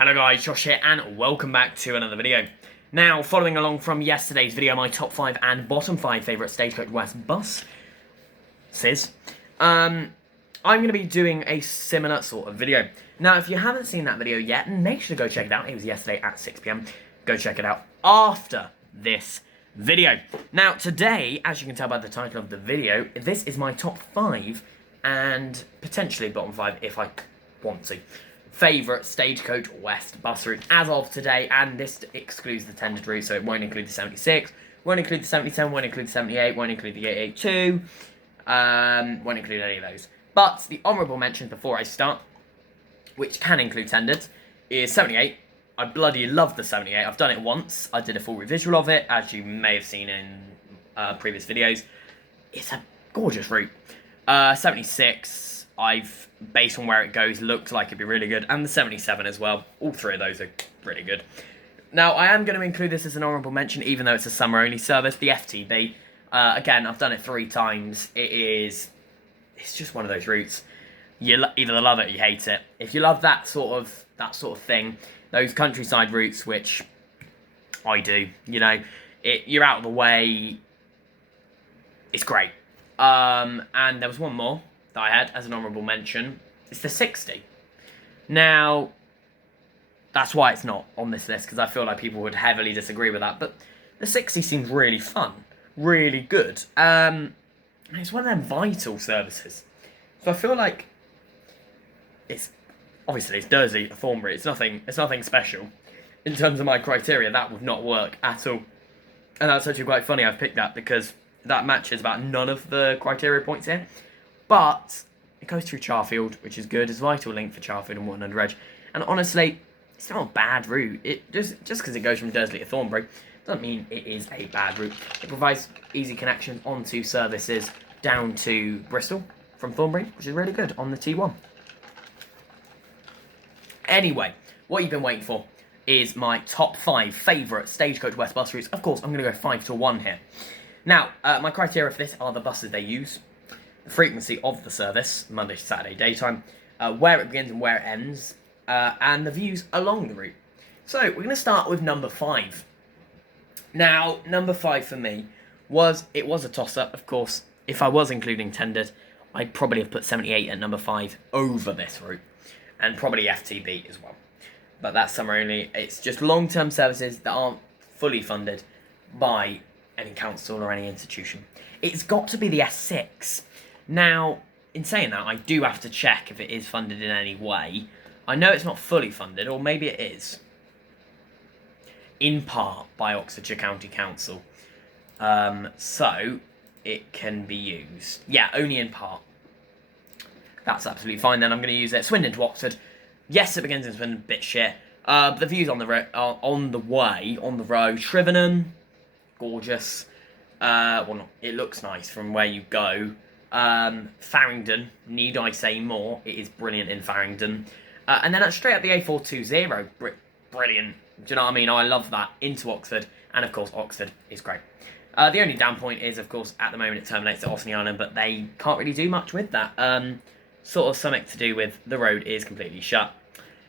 Hello guys, Josh here and welcome back to another video. Now, following along from yesterday's video, my top 5 and bottom 5 favourite Stagecoach West buses, I'm going to be doing a similar sort of video. Now, if you haven't seen that video yet, make sure to go check it out. It was yesterday at 6 PM. Go check it out after this video. Now, today, as you can tell by the title of the video, this is my top 5 and potentially bottom 5 if I want to. Favourite Stagecoach West bus route as of today, and this excludes the tendered route, so it won't include the 76, won't include the 77, won't include the 78, won't include the 882, won't include any of those. But the honourable mentions before I start, which can include tendered, is 78. I bloody love the 78. I've done it once. I did a full revisual of it, as you may have seen in previous videos. It's a gorgeous route. 76, based on where it goes, looked like it'd be really good. And the 77 as well. All three of those are really good. Now, I am going to include this as an honourable mention, even though it's a summer-only service. The FTB, again, I've done it 3 times. It's just one of those routes. You either love it or you hate it. If you love that sort of thing, those countryside routes, which I do, you know, you're out of the way. It's great. And there was one more that I had as an honourable mention. It's the 60. Now, that's why it's not on this list, because I feel like people would heavily disagree with that. But the 60 seems really fun, really good. It's one of them vital services. So I feel like obviously it's Dursley, Thornbury. It's nothing special. In terms of my criteria, that would not work at all. And that's actually quite funny I've picked that, because that matches about none of the criteria points here. But it goes through Charfield, which is good. It's a vital link for Charfield and Wotton Under Edge. And honestly, it's not a bad route. It just because it goes from Dursley to Thornbury doesn't mean it is a bad route. It provides easy connections onto services down to Bristol from Thornbury, which is really good on the T1. Anyway, what you've been waiting for is my top 5 favourite Stagecoach West bus routes. Of course, I'm going to go 5 to 1 here. Now, my criteria for this are the buses they use, the frequency of the service, Monday to Saturday daytime, where it begins and where it ends, and the views along the route. So, we're going to start with number 5. Now, number 5 for me was a toss-up, of course. If I was including tendered, I'd probably have put 78 at number 5 over this route, and probably FTB as well. But that's summer only. It's just long-term services that aren't fully funded by any council or any institution. It's got to be the S6. Now, in saying that, I do have to check if it is funded in any way. I know it's not fully funded, or maybe it is. In part by Oxfordshire County Council. So, it can be used. Yeah, only in part. That's absolutely fine then, I'm going to use it. Swindon to Oxford. Yes, it begins in Swindon, bit shit. The views on the road, Shrivenham, gorgeous. Well, not, it looks nice from where you go. Farringdon, need I say more? It is brilliant in Farringdon. And then straight up the A420, brilliant. Do you know what I mean? I love that. Into Oxford, and of course Oxford is great. The only down point is, of course, at the moment it terminates at Osney Island, but they can't really do much with that. Sort of something to do with the road is completely shut.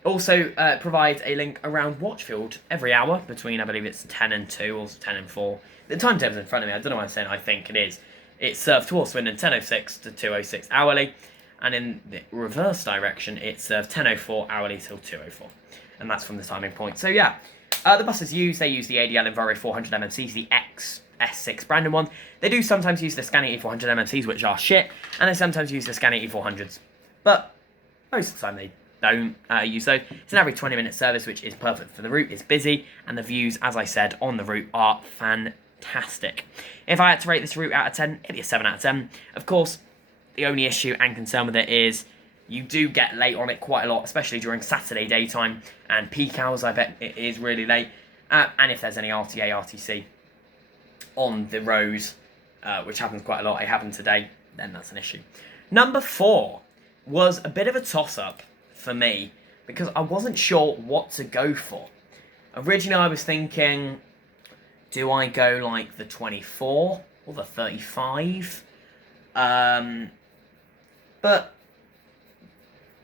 Also provides a link around Watchfield every hour between, I believe it's 10 and 2 or 10 and 4. The timetable's in front of me. I don't know why I'm saying I think it is. It's served towards Swindon 10:06 to 2:06 hourly. And in the reverse direction, it's served 10:04 hourly till 2:04. And that's from the timing point. So yeah, the buses they use the ADL Enviro 400 MMCs, the S6 Brandon ones. They do sometimes use the Scania E400 MMCs, which are shit. And they sometimes use the Scania E400s. But most of the time they don't use those. It's an average 20-minute service, which is perfect for the route. It's busy, and the views, as I said, on the route are fantastic. If I had to rate this route out of 10, it'd be a 7 out of 10. Of course, the only issue and concern with it is you do get late on it quite a lot, especially during Saturday daytime and peak hours. I bet it is really late. And if there's any RTA, RTC on the road, which happens quite a lot, it happened today, then that's an issue. Number 4 was a bit of a toss-up for me, because I wasn't sure what to go for. Originally, I was thinking, do I go like the 24 or the 35? But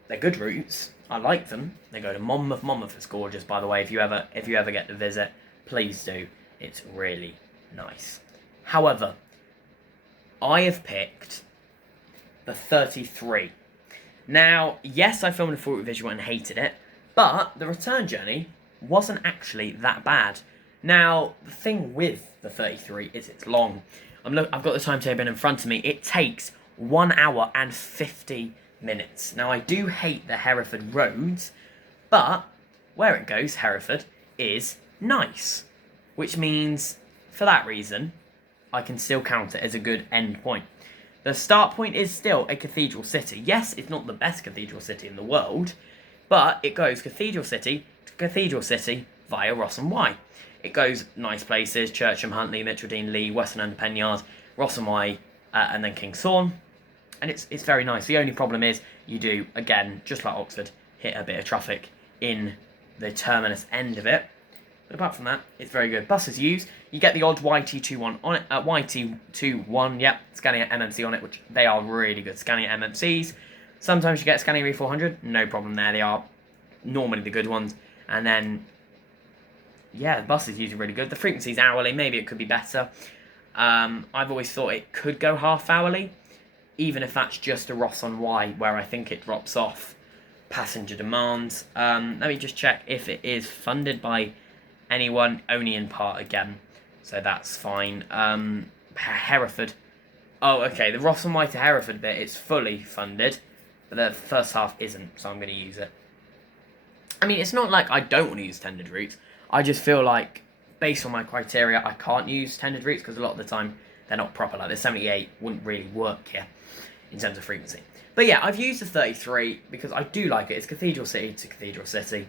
they're good routes. I like them. They go to Monmouth. Monmouth is gorgeous, by the way. If you ever get to visit, please do. It's really nice. However, I have picked the 33. Now, yes, I filmed a full visual and hated it, but the return journey wasn't actually that bad. Now, the thing with the 33 is it's long. I've got the timetable in front of me. It takes 1 hour and 50 minutes. Now, I do hate the Hereford roads, but where it goes, Hereford, is nice. Which means, for that reason, I can still count it as a good end point. The start point is still a cathedral city. Yes, it's not the best cathedral city in the world, but it goes cathedral city to cathedral city via Ross and Wye. It goes nice places, Churcham, Huntley, Mitchell-Dean, Lee, Western Under Penyard, Ross and Wye, and then Kingsthorne. And it's very nice. The only problem is you do, again, just like Oxford, hit a bit of traffic in the terminus end of it. But apart from that, it's very good. Buses used, you get the odd YT21 on it, YT21, yep, Scania MMC on it, which they are really good Scania MMCs. Sometimes you get Scania E400, no problem there. They are normally the good ones. And then, yeah, the buses used are really good. The frequency's hourly, maybe it could be better. I've always thought it could go half hourly, even if that's just a Ross on Wye, where I think it drops off passenger demands. Let me just check if it is funded by anyone, only in part again, so that's fine. Hereford. Oh, okay, the Ross and Wye to Hereford bit is fully funded, but the first half isn't, so I'm going to use it. I mean, it's not like I don't want to use tendered routes. I just feel like, based on my criteria, I can't use tendered routes because a lot of the time they're not proper. Like the 78 wouldn't really work here in terms of frequency. But yeah, I've used the 33 because I do like it. It's cathedral city to cathedral city.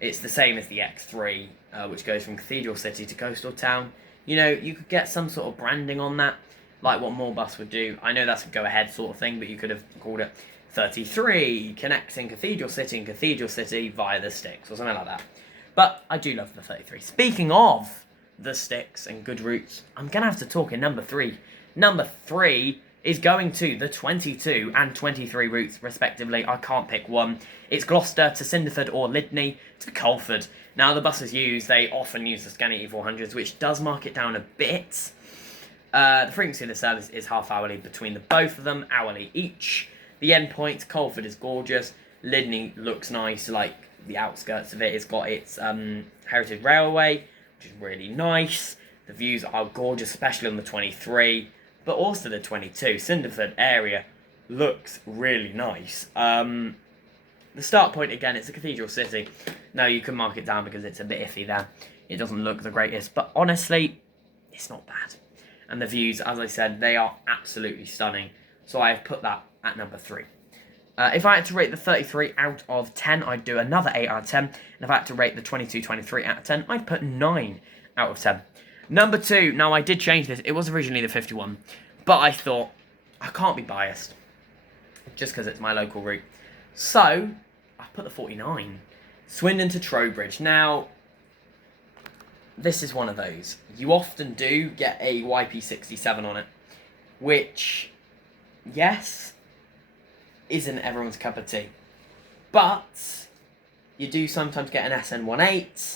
It's the same as the X3, which goes from cathedral city to coastal town. You know, you could get some sort of branding on that, like what Moorbus would do. I know that's a go-ahead sort of thing, but you could have called it 33, connecting cathedral city and cathedral city via the sticks, or something like that. But I do love the 33. Speaking of the sticks and good routes, I'm going to have to talk in number 3. Number 3 is going to the 22 and 23 routes, respectively. I can't pick one. It's Gloucester to Cinderford or Lydney to Colford. Now, the buses used, they often use the Scania E400s, which does mark it down a bit. The frequency of the service is half hourly between the both of them, hourly each. The endpoint, Colford is gorgeous. Lydney looks nice, like the outskirts of it. It's got its Heritage Railway, which is really nice. The views are gorgeous, especially on the 23, but also the 22. Cinderford area looks really nice. The start point, again, it's a cathedral city. Now, you can mark it down because it's a bit iffy there. It doesn't look the greatest, but honestly, it's not bad. And the views, as I said, they are absolutely stunning. So I have put that at number 3. If I had to rate the 33 out of 10, I'd do another 8 out of 10. And if I had to rate the 22-23 out of 10, I'd put 9 out of 10. Number 2, now I did change this. It was originally the 51. But I thought, I can't be biased. Just because it's my local route. So, I put the 49. Swindon to Trowbridge. Now, this is one of those. You often do get a YP67 on it. Which, yes, isn't everyone's cup of tea. But, you do sometimes get an SN18.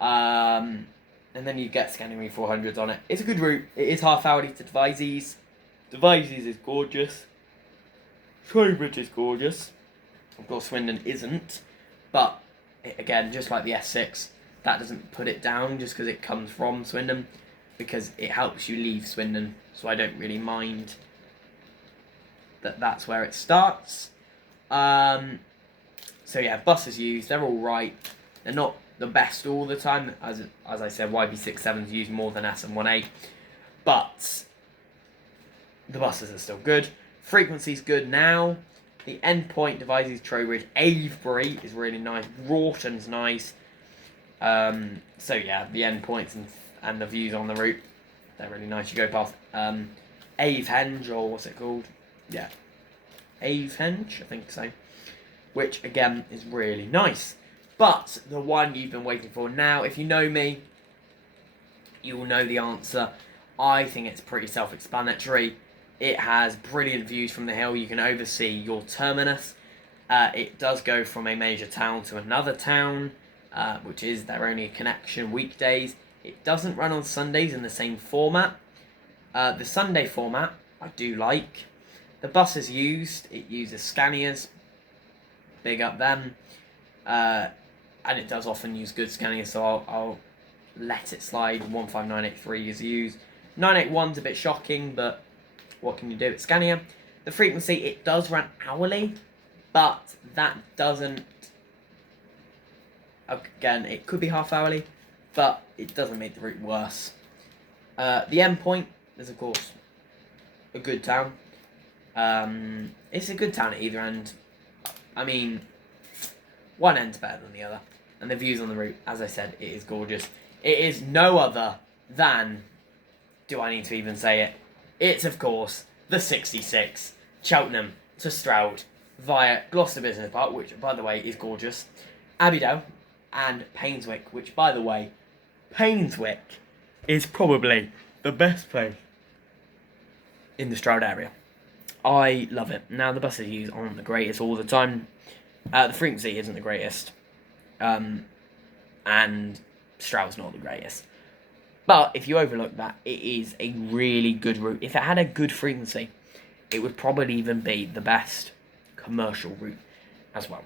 And then you get Scania E400s on it. It's a good route. It is half hourly to Devizes. Devizes is gorgeous. Trowbridge is gorgeous. Of course, Swindon isn't. But, again, just like the S6, that doesn't put it down just because it comes from Swindon. Because it helps you leave Swindon. So I don't really mind that that's where it starts. So yeah, buses used. They're all right. They're not the best all the time. As I said, YP67's used more than SM18. But the buses are still good. Frequency's good now. The endpoint devices, Trowbridge, Avebury is really nice. Broughton's nice. So yeah, the endpoints and the views on the route, they're really nice. You go past Avehenge, or what's it called? Yeah, Avehenge, I think so. Which again is really nice. But the one you've been waiting for now, if you know me, you will know the answer. I think it's pretty self-explanatory. It has brilliant views from the hill. You can oversee your terminus. It does go from a major town to another town, which is their only connection weekdays. It doesn't run on Sundays in the same format. The Sunday format, I do like. The bus is used. It uses Scanias. Big up them. And it does often use good Scanias, so I'll let it slide. 15983 is used. 981's a bit shocking, but what can you do? It's Scania. The frequency, it does run hourly, but that doesn't... Again, it could be half hourly, but it doesn't make the route worse. The endpoint is, of course, a good town. It's a good town at either end. I mean, one end's better than the other. And the views on the route, as I said, it is gorgeous. It is no other than... Do I need to even say it? It's, of course, the 66. Cheltenham to Stroud via Gloucester Business Park, which, by the way, is gorgeous. Abbeydale and Painswick, which, by the way, Painswick is probably the best place in the Stroud area. I love it. Now, the buses used aren't the greatest all the time. The frequency isn't the greatest. And Stroud's not the greatest. But if you overlook that, it is a really good route. If it had a good frequency, it would probably even be the best commercial route as well.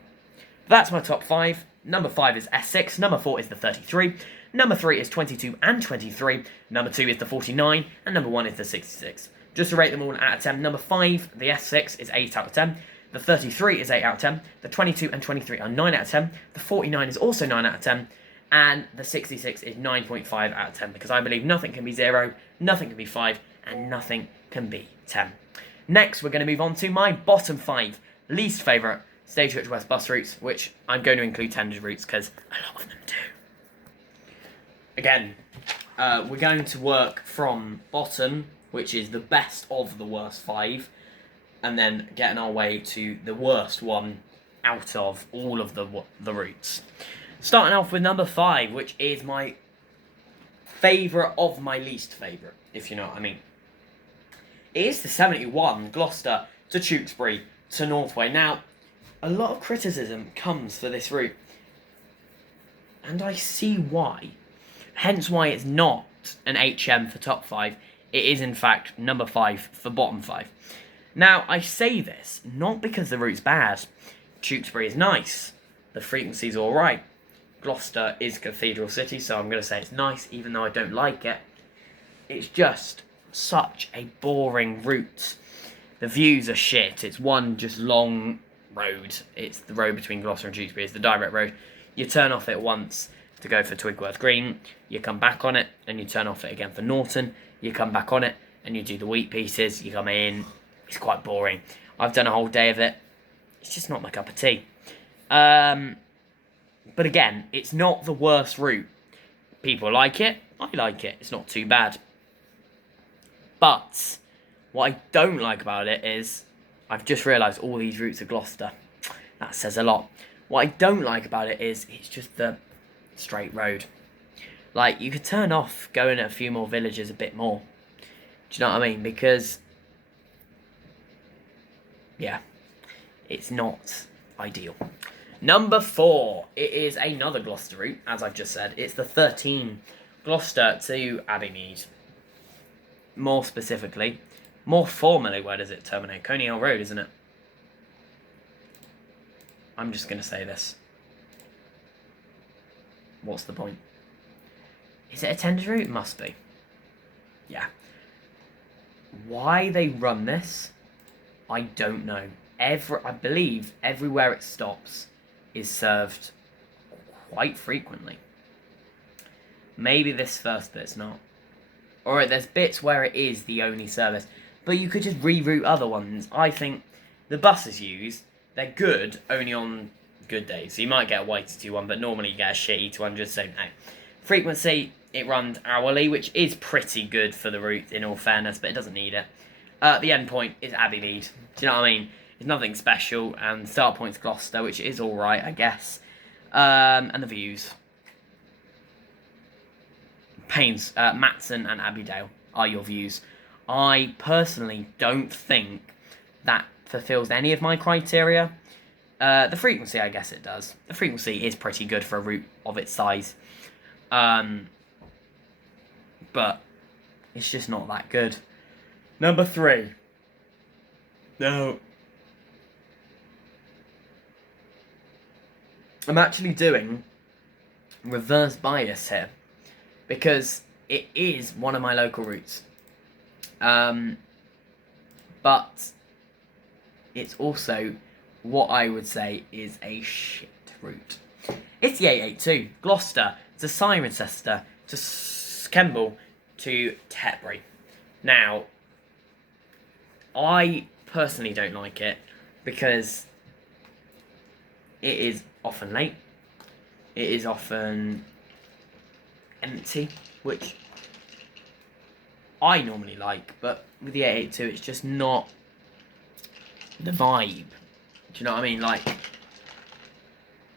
That's my top 5. Number 5 is S6. Number 4 is the 33. Number 3 is 22 and 23. Number 2 is the 49. And number 1 is the 66. Just to rate them all out of 10. Number 5, the S6, is 8 out of 10. The 33 is 8 out of 10. The 22 and 23 are 9 out of 10. The 49 is also 9 out of 10. And the 66 is 9.5 out of 10. Because I believe nothing can be 0, nothing can be 5, and nothing can be 10. Next, we're going to move on to my bottom 5 least favourite Stagecoach West bus routes, which I'm going to include tendered routes because a lot of them do. Again, we're going to work from bottom, which is the best of the worst 5, and then getting our way to the worst one out of all of the routes. Starting off with number 5, which is my favourite of my least favourite, if you know what I mean. It is the 71 Gloucester to Tewkesbury to Northway. Now, a lot of criticism comes for this route, and I see why. Hence why it's not an HM for top 5. It is, in fact, number 5 for bottom 5. Now, I say this not because the route's bad. Tewkesbury is nice. The frequency's alright. Gloucester is Cathedral City, so I'm going to say it's nice, even though I don't like it. It's just such a boring route. The views are shit. It's one just long road. It's the road between Gloucester and Tewkesbury. It's the direct road. You turn off it once to go for Twigworth Green. You come back on it, and you turn off it again for Norton. You come back on it, and you do the wheat pieces. You come in. It's quite boring. I've done a whole day of it. It's just not my cup of tea. But again, it's not the worst route. People like it. I like it. It's not too bad. But what I don't like about it is I've just realised all these routes are Gloucester. That says a lot. What I don't like about it is it's just the straight road. Like, you could turn off going at a few more villages a bit more. Do you know what I mean? Because, yeah, it's not ideal. Number 4, it is another Gloucester route, as I've just said. It's the 13 Gloucester to Abbeymead. More specifically, more formally, where does it terminate? Coney Hill Road, isn't it? I'm just going to say this. What's the point? Is it a tendered route? It must be. Yeah. Why they run this, I don't know. I believe everywhere it stops is served quite frequently. Maybe this first bit's not. Alright, there's bits where it is the only service, but you could just reroute other ones. I think the buses used, they're good only on good days. So you might get a weighted one, but normally you get a shitty 200, so no. Frequency, it runs hourly, which is pretty good for the route, in all fairness, but it doesn't need it. The end point is Abbeymead. Do you know what I mean? It's nothing special, and the start point's Gloucester, which is alright, I guess. And the views. Matson and Abbeydale are your views. I personally don't think that fulfills any of my criteria. The frequency, I guess it does. The frequency is pretty good for a route of its size. But it's just not that good. Number 3. No. I'm actually doing reverse bias here because it is one of my local routes. But it's also what I would say is a shit route. It's the 882, Gloucester to Cirencester to Kemble to Tetbury. Now, I personally don't like it because it is often late. It is often empty, which I normally like, but with the 882 it's just not the vibe. Do you know what I mean? Like,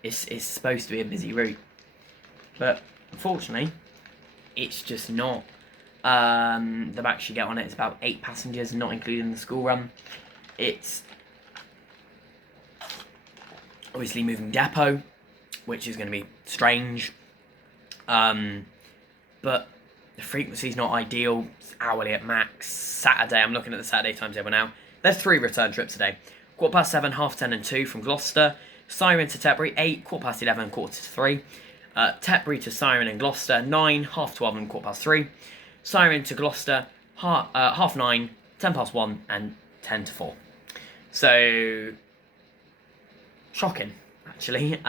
it's supposed to be a busy route, but unfortunately it's just not. The max you get on it is about 8 passengers, not including the school run. It's obviously moving depot, which is going to be strange. But the frequency's not ideal. It's hourly at max. Saturday, I'm looking at the Saturday timetable now. There's 3 return trips today. 7:15, 10:30 and 2 from Gloucester. Ciren to Tetbury, 8, 11:15, 3:15. Tetbury to Ciren and Gloucester, 9, 12:30 and 3:15. Ciren to Gloucester, 9:30, 1:10 and 4:10. So, shocking, actually.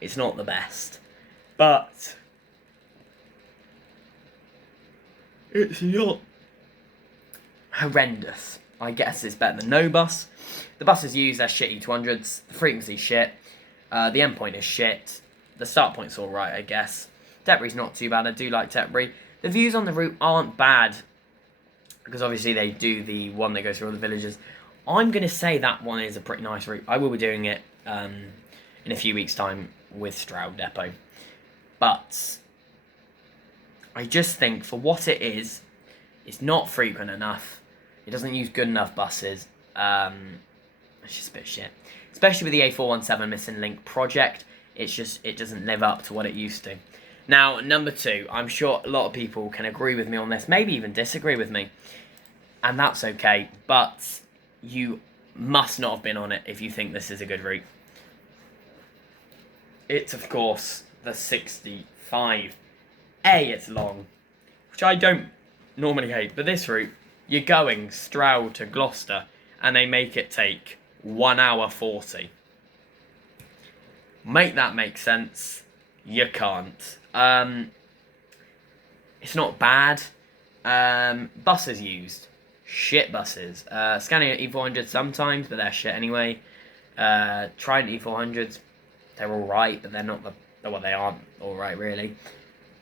It's not the best, but it's not horrendous. I guess it's better than no bus. The buses used, they're shit E200s. The frequency's shit. The endpoint is shit. The start point's alright, I guess. Tetbury's not too bad. I do like Tetbury. The views on the route aren't bad, because obviously they do the one that goes through all the villages. I'm going to say that one is a pretty nice route. I will be doing it in a few weeks' time with Stroud Depot. But I just think for what it is, it's not frequent enough. It doesn't use good enough buses. It's just a bit shit. Especially with the A417 Missing Link project, it doesn't live up to what it used to. Now, number 2, I'm sure a lot of people can agree with me on this, maybe even disagree with me. And that's okay, but you must not have been on it if you think this is a good route. It's, of course, the 65. It's long, which I don't normally hate, but this route, you're going Stroud to Gloucester, and they make it take 1 hour 40. Make that make sense. You can't. It's not bad. Buses used. Shit buses. Scania E400s sometimes, but they're shit anyway. Trident E400s, they're alright, but they're not they aren't alright really.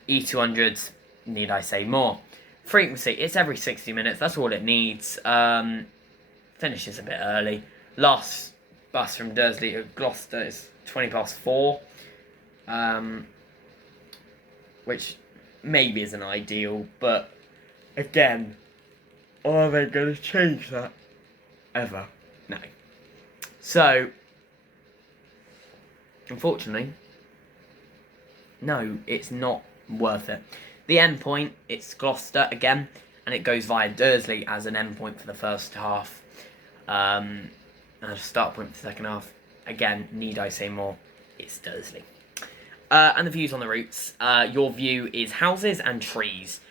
E200s, need I say more. Frequency, it's every 60 minutes, that's all it needs. Finishes a bit early. Last bus from Dursley to Gloucester is 4:20, which maybe isn't ideal, but again, are they going to change that ever? No. So, unfortunately, no, it's not worth it. The end point, it's Gloucester again, and it goes via Dursley as an end point for the first half, and a start point for the second half. Again, need I say more? It's Dursley. And the views on the routes. Your view is houses and trees.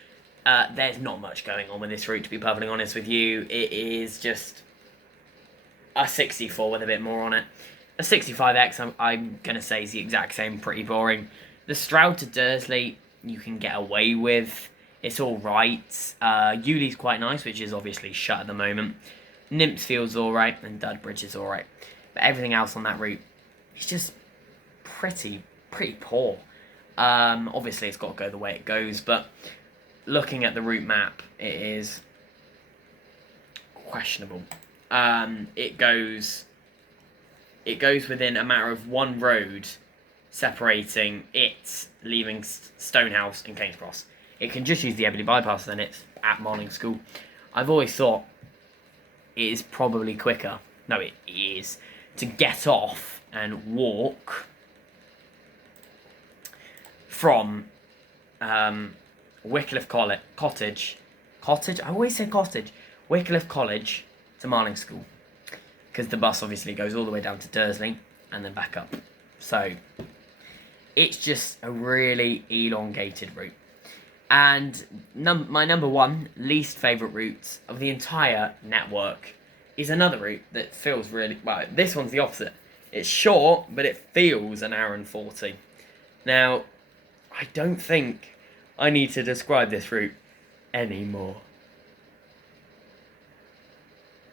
There's not much going on with this route, to be perfectly honest with you. It is just a 64 with a bit more on it. A 65X, I'm going to say, is the exact same, pretty boring. The Stroud to Dursley, you can get away with. It's alright. Yulee's quite nice, which is obviously shut at the moment. Nymphfield's alright, and Dudbridge is alright. But everything else on that route is just pretty poor. Obviously, it's got to go the way it goes, but looking at the route map, it is questionable. It goes within a matter of one road separating it, leaving Stonehouse and King's Cross. It can just use the Eberley bypass, then it's at morning school. I've always thought it is probably quicker No, it is to get off and walk from Wycliffe Cottage. Cottage? I always say cottage. Wycliffe College to Marling School. Because the bus obviously goes all the way down to Dursley and then back up. So it's just a really elongated route. And my number one least favourite route of the entire network is another route that feels really... Well, this one's the opposite. It's short, but it feels an hour and 40. Now, I don't think I need to describe this route anymore.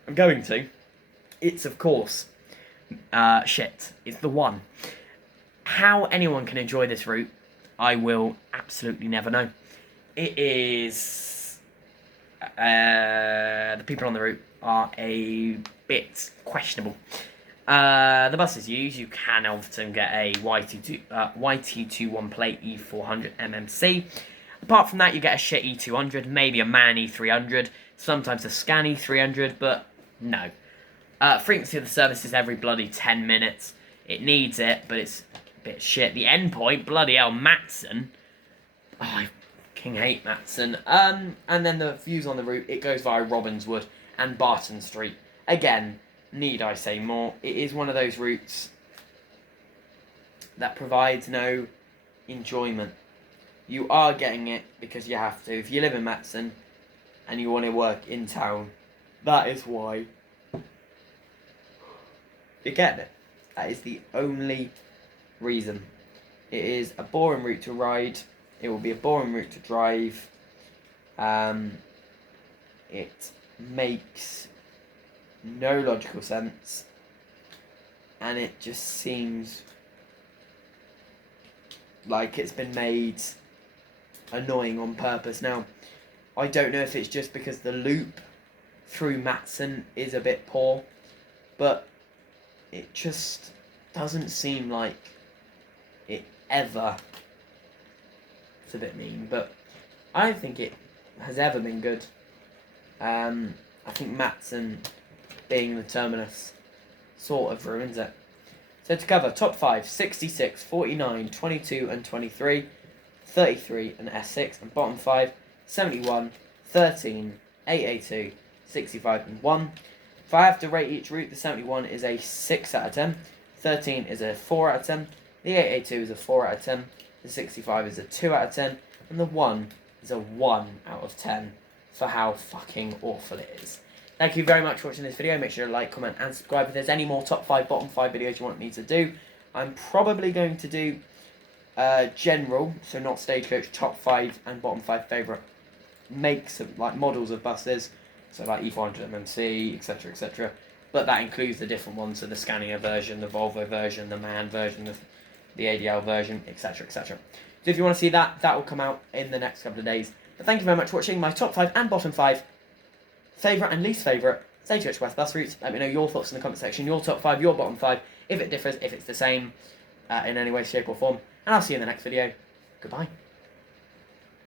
I'm going to. It's, of course, shit. It's the one. How anyone can enjoy this route, I will absolutely never know. It is... the people on the route are a bit questionable. The buses used, you can often get a YT21 plate E400 MMC. Apart from that, you get a shit E200, maybe a MAN E300, sometimes a Scan E300, but no. Frequency of the service is every bloody 10 minutes. It needs it, but it's a bit shit. The endpoint, bloody hell, Matson. Oh, I fucking hate Matson. And then the views on the route, it goes via Robinswood and Barton Street. Again, need I say more? It is one of those routes that provides no enjoyment. You are getting it because you have to. If you live in Matson and you want to work in town, that is why you're getting it. That is the only reason. It is a boring route to ride. It will be a boring route to drive. It makes no logical sense. And it just seems like it's been made annoying on purpose. Now, I don't know if it's just because the loop through Matson is a bit poor, but it just doesn't seem like it ever... It's a bit mean, but I don't think it has ever been good. I think Matson being the terminus sort of ruins it. So to cover, top 5, 66, 49, 22 and 23, 33 and S6, and bottom 5, 71, 13, 882, 65 and 1. If I have to rate each route, the 71 is a 6 out of 10, 13 is a 4 out of 10, the 882 is a 4 out of 10, the 65 is a 2 out of 10, and the 1 is a 1 out of 10 for how fucking awful it is. Thank you very much for watching this video. Make sure to like, comment and subscribe. If there's any more top 5, bottom 5 videos you want me to do, I'm probably going to do general, so not Stagecoach, top 5 and bottom 5 favourite makes of, like, models of buses, so like E400 MMC, etc, etc. But that includes the different ones, so the Scania version, the Volvo version, the MAN version, the ADL version, etc, etc. So if you want to see that, that will come out in the next couple of days. But thank you very much for watching my top 5 and bottom 5 favourite and least favourite Stagecoach West bus routes. Let me know your thoughts in the comment section, your top 5, your bottom 5, if it differs, if it's the same in any way, shape or form. And I'll see you in the next video. Goodbye.